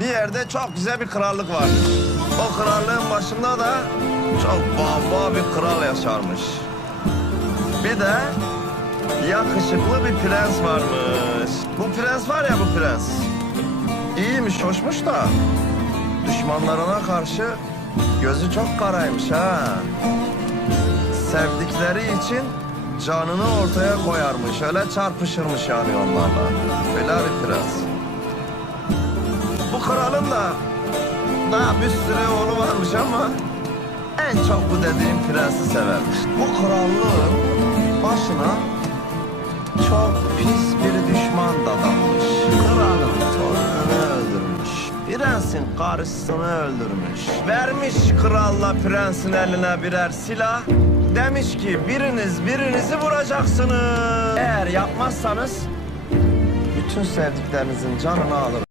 bir yerde çok güzel bir krallık var. O krallığın başında da çok baba bir kral yaşarmış. Bir de yakışıklı bir prens varmış. Bu prens var ya bu prens. İyiymiş, hoşmuş da düşmanlarına karşı gözü çok karaymış ha. Sevdikleri için canını ortaya koyarmış. Öyle çarpışırmış yani onlarla. Öyle bir prens. Kralın da daha bir sürü oğlu varmış ama en çok bu dediğim prensi severmiş. Bu krallığın başına çok pis bir düşman dadanmış. Kralın torununu öldürmüş. Prensin karısını öldürmüş. Vermiş kralla prensin eline birer silah. Demiş ki biriniz birinizi vuracaksınız. Eğer yapmazsanız bütün sevdiklerinizin canını alır.